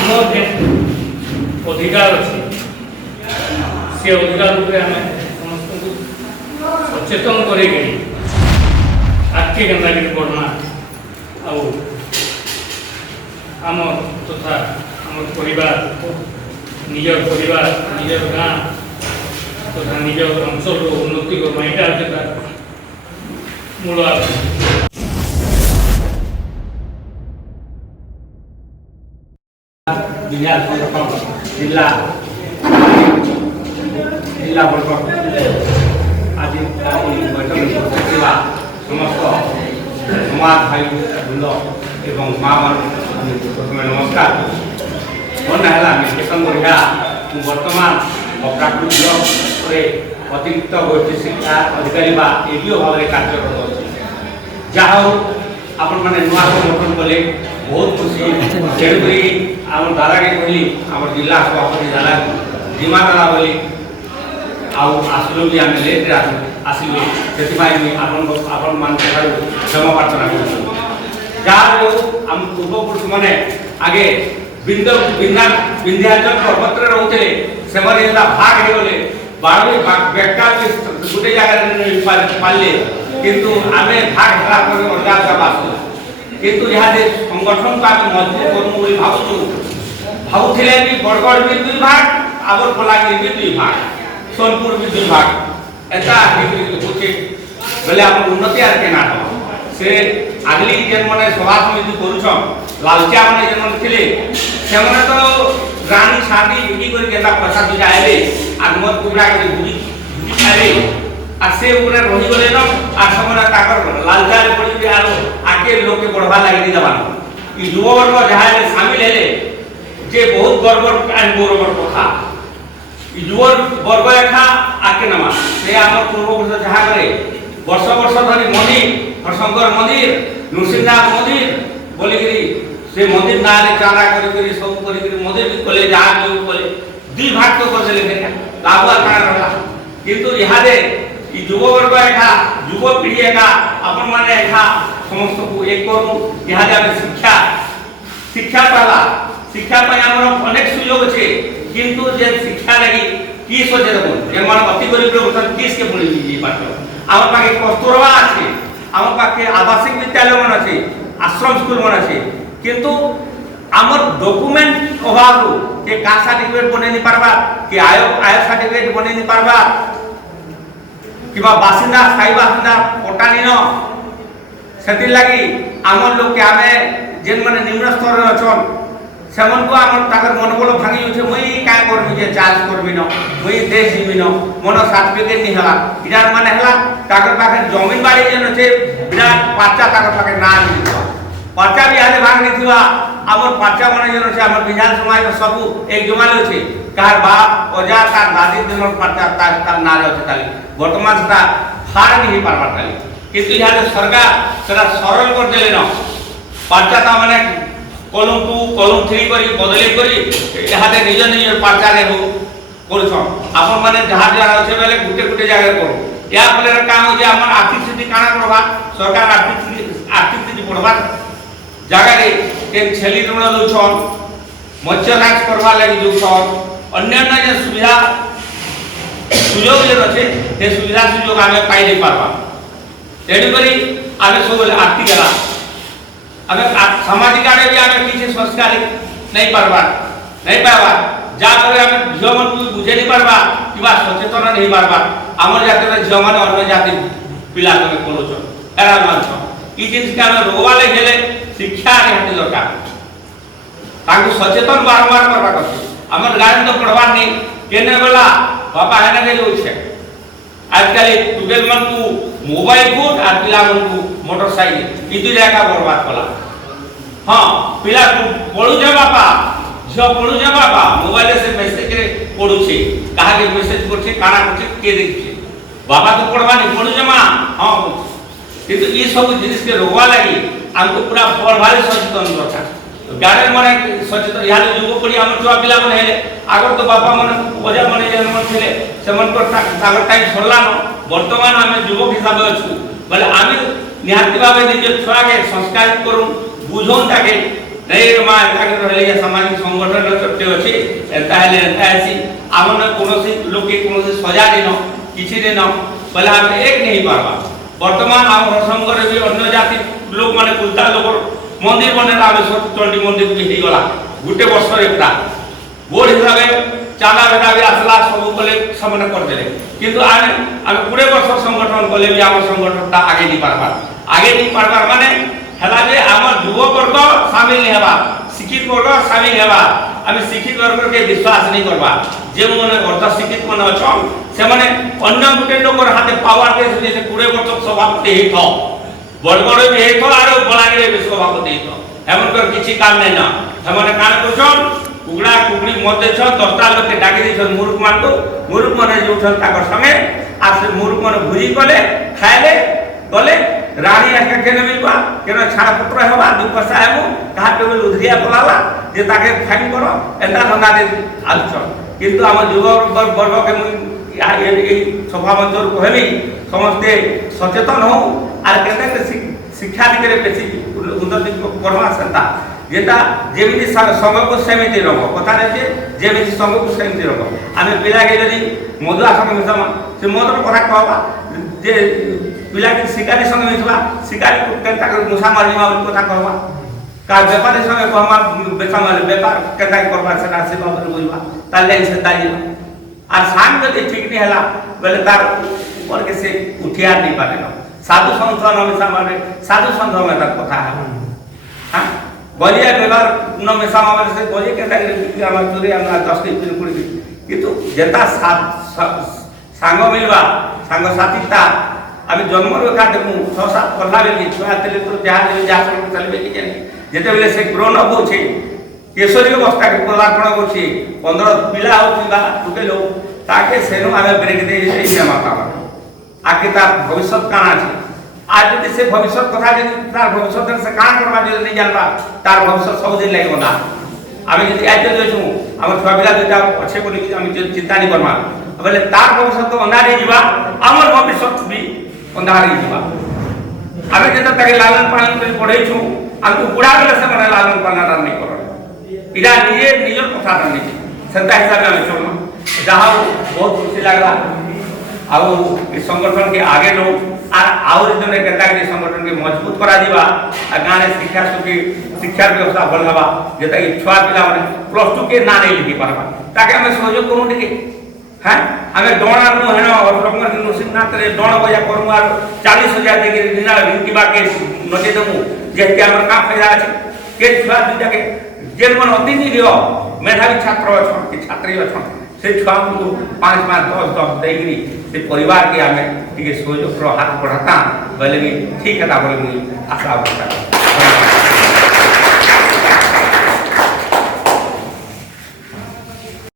आमर जे अधिकार अच्छे से अधिकार रूप आम समस्त सचेतन कर आगे केन्ता बढ़ना आम तथा आम परिवार निजर परिवार निजर गाँ तथा निज अंचल उन्नति करना यहाँ मूल बिहार जिला जिला बरगढ़ आज बैठक समस्त समाज भाई वृंद एवं माँ मान प्रथम नमस्कार मन है केतन बढ़िया बर्तमान प्राकृतिक अतिरिक्त गोष्ठी शिक्षा अधिकारी एडीओ भाव में कार्यरत अच्छे जहाँ आपण मैंने नुआ गठन कले बहुत खुशी तेणुक आम दादा के कहली आम जिला सभापति दादा जीमा दादा बोली आसलु भी आम लेट्रे आसलु से आपण मान क्षमा प्रार्थना कर जहाँ आम पूर्वपुरुष मैंने आगे विंध्याचल पर्वत रोते से भाग होगले बाड़ी बेकार गोटे जगह पारे किंतु आम भाग अलग बासु किंतु यहाँ संगठन को आम मजबूत करूँ भावुँ भावुले भी बरगढ़ भी 2 भाग आवर बलांगीर भी 2 भाग सोनपुर भी 2 भाग ऐसा होचे बोले आप उन्नति आर केना से आगली जेन माने सभा समिति करूछन लालचा माने जेन माने थिले से माने तो रानी शादी बिकी कर केता पैसा दुजा आले आगमत कुबरा के बुझी आले आ से ऊपर रही गले न आ समय ताकर लालचा रे पड़ी आरो आके लोग के बढ़वा लागि दबान ई युवा वर्ग जहां में शामिल हेले जे बहुत गर्व एंड गौरव कथा ई युवा वर्ग एखा आके नमा से हमर पूर्वपुरुष जहां करे वर्ष वर्ष धरी मंदिर हरशंकर मंदिर नृसिंहनाथ मंदिर बोलिकी से मंदिर ना रे चांदा करी सब करी मंदिर भी कले जहां जो कले 2 भाग तो कर देले लाभ काना रहला किंतु यहाँ दे ई युवा वर्ग एखा युवा पीढ़ी एखा अपन माने एखा समस्त को एक करू यहाँ दे शिक्षा शिक्षा पाला शिक्षा पाई हमर अनेक सुयोग छे किंतु जे शिक्षा लगी की सोचे देखो जे मन अति गरीब लोग सन किस के बोली जी बात आम पाखे कस्तूरबा अच्छे आम पाखे आवासिक विद्यालय मन अच्छे आश्रम स्कूल मन अच्छे किंतु आमर डॉक्यूमेंट अभाव के कास्ट सर्टिफिकेट बने नहीं पारबा कि आय सर्टिफिकेट बने नहीं पारबा किबा बासिंदा स्थायी बासिंदा पटानी न सेति लागि आमर लोग के आमे जेन माने निम्न स्तर रे अछन सेमन को आमर ताकर मनोबल भांगी होछे मई का करबी जे चार्ज करबी न मई देश जीबी न मन सर्टिफिकेट नि हला इडार माने हला ताकर पाखे जमीन बाड़ी जेन छे विराट पाचा ताकर पाखे ना दिवा पाचा भी आदे भाग नि थिवा आमर पाचा माने जेन छे आमर विधान समाज में सब एक जमाले छे कार बाप अजा तार दादी दिनर पाचा तार ना रे छे ताली वर्तमान सदा फार नि पारबा ताली किंतु यहाँ सरकार सेटा सरल कर देले न पाचा ता माने कलम 2 कलम 3 करी बदली करी यहाँ निज निज पाचा रे हो करूछन आपन माने जहाँ जहाँ अच्छे बेले गुटे गुटे जगह करू या फल काम हो आम आर्थिक स्थिति काना बढ़वा सरकार आर्थिक स्थिति बढ़वा जगह रे केन छेली ऋण दउछन मत्स्य चाष करवा लागि दउछन अन्य जे सुविधा सुयोग जे रछे ते सुविधा सुयोग आमे पाई नै पारबा तेणु करी आमे सब आर्थिक हला आमे सामाजिक आडे भी आमे किछि संस्कार नहीं पारबा नहीं पावा जा करे आमे झियो मन को बुझे नहीं पारबा किबा सचेतन नहीं पारबा हमर जाति रे झियो मन अन्य जाति पिला के कोलोछ एरा मानछ ई जिंस के आमे रोवा ले गेले शिक्षा रे हटे दरकार ताकि सचेतन बारंबार करबा कथि हमर गायन तो पढ़वा नहीं केने वाला बापा हेने के होछे आजकल टुगेल मन को मोबाइल फोन आ पिला मन को मोटरसाइकिल ई दु जगह बर्बाद कला हां पिला पढु जे बापा जो पढु जे बापा मोबाइल से मैसेज रे पढु छे कहा के मैसेज करछे काना करछे के देखछे बाबा तो पढ़वा नहीं पढु जे मां हां किंतु ई सब जिनिस के रोवा लागि हमको पूरा बड़भारी सचेतन दरकार गारे माने सचेतन यार युवपीढ़ी हम छुआ पिला मन हेले आगर तो बापा मन ओजा मन जे मन थिले से मन को सागर टाइम सरला न वर्तमान हमें युवक हिसाब अछु बोले आमे निहाती भाबे निज छुआ के संस्कारित करू बुझोन ताके नहीं मा एंता रहे सामाजिक संगठन चोटे अच्छी एंता हेले एंता आसी आमने कोनोसी लोक के कोनोसी सजा दिन किछि दिन बोले हम एक नहीं पारबा वर्तमान आम संघ रे भी अन्य जाति लोक माने कुलता लोक मंदिर बने रामेश्वर चंडी मंदिर भी ही गला गुटे वर्ष रे पूरा बोर्ड हिसाब चाला बेटा भी आसला सब बोले समन कर देले किंतु आमे पूरे वर्ष संगठन कोले भी आम संगठन ता आगे नहीं पारबा माने हला जे आम युवा वर्ग शामिल नहीं हेबा शिक्षित वर्ग शामिल हेबा आमे शिक्षित वर्ग के विश्वास नहीं करबा जे मने अर्ध शिक्षित मन अछन से माने अन्य गुटे लोकर हाथे पावर के से पूरे वर्ष सभापति हे थो बड़गड़ भी हे थो आरो बलागरे भी सभापति हे थो हमन कर किछि काम नहीं ना हमने कान करछन कुगड़ा कुगड़ी मत छ 10टा लोग के डाकी दै छ मुरुक माने जो छन ताकर संगे आ से मुरुक माने भुजी कले खाइले गले रानी आके केने मिलबा केने छाड़ा पत्र हेबा दु पैसा हेबो कहा टेबल उधरिया पलाला जे ताके फाइन करो एंदा धंदा दे आलछ किंतु हम युवा वर्ग के ए सभा मंचर कहबी समस्ते सचेतन हो आर केने शिक्षा दिगरे बेसी उन्नति करवा संता जेता जेमिति संघ को सेमिति रहो कथा रे जेमिति संघ को सेमिति रहो आमे पिला के जदी मधुआ संग मिसमा से मधुर कथा कहबा जे पिला के शिकारी संग मिसबा शिकारी को केनता कर मुसा मारिमा कथा कहबा का व्यापारी संग कहमा बेचा मारे व्यापार केनता करबा सेना से बाबू बुझबा ताले से ताली आ सांग जदी ठीक नहीं हला बोले तार ऊपर के से उठिया नहीं पाले साधु संत मिसा मारे साधु संत में कथा है हां गलिया व्यवहार न मिसा मारे से गलिया केनता हम चोरी हम 10 के पुरी किंतु जेता सांग मिलबा सांग साथीता आम जन्म रेखा देखूँ 6-7 पढ़ला बेली छुआ तेले तो जहाँ जहाँ चलबे कि जेते बेले से ग्रोन अप होछे केशरी अवस्था के पदार्पण होछे 15 पिला होबा टुटे लो ताके सेनो आमे ब्रेक दे से माता आके तार भविष्य काना छै आज जदि से भविष्य कथा जदि तार भविष्य से कान करबा जदि नहीं जानबा तार भविष्य सब दिन लागो ना आमे जदि आज जदि हम छुआ पिला दुटा अच्छे बोली हम चिंता नहीं करबा बोले तार भविष्य तो अंधारी जीवा हमर भविष्य भी अंधारी जीवा आमे जेता ताके लालन पालन कर पढ़ै छु हमको बुढ़ा बेले से मने लालन पालन नहीं करो इरा निजे निजर कथा नहीं संता हिसाब में चलना जहाँ बहुत खुशी लगला आउ इस संगठन के आगे लोग आउर जने केता के संगठन के मजबूत करा दिबा आ गाने शिक्षा सुखी शिक्षा व्यवस्था भल हवा जेता कि छुआ पिला माने +2 के ना नहीं लिखि पारबा ताके हमें सहयोग करू टिके हैं हमें डोणा नु हेनो और रंगर नृसिंहनाथ रे डोण बजा करमु आ 40000 देके दिना रिंकिबा के नचे दमु जे के हमर का फायदा अछि के छुआ दुटा के जे मन अति निरियो मेधावी छात्र अछन कि छात्री अछन से छुआ को 5-5 10-10 देगिरी से परिवार के हमें ठीक सहयोग हाथ बढ़ाता बोले भी ठीक है बोले आशा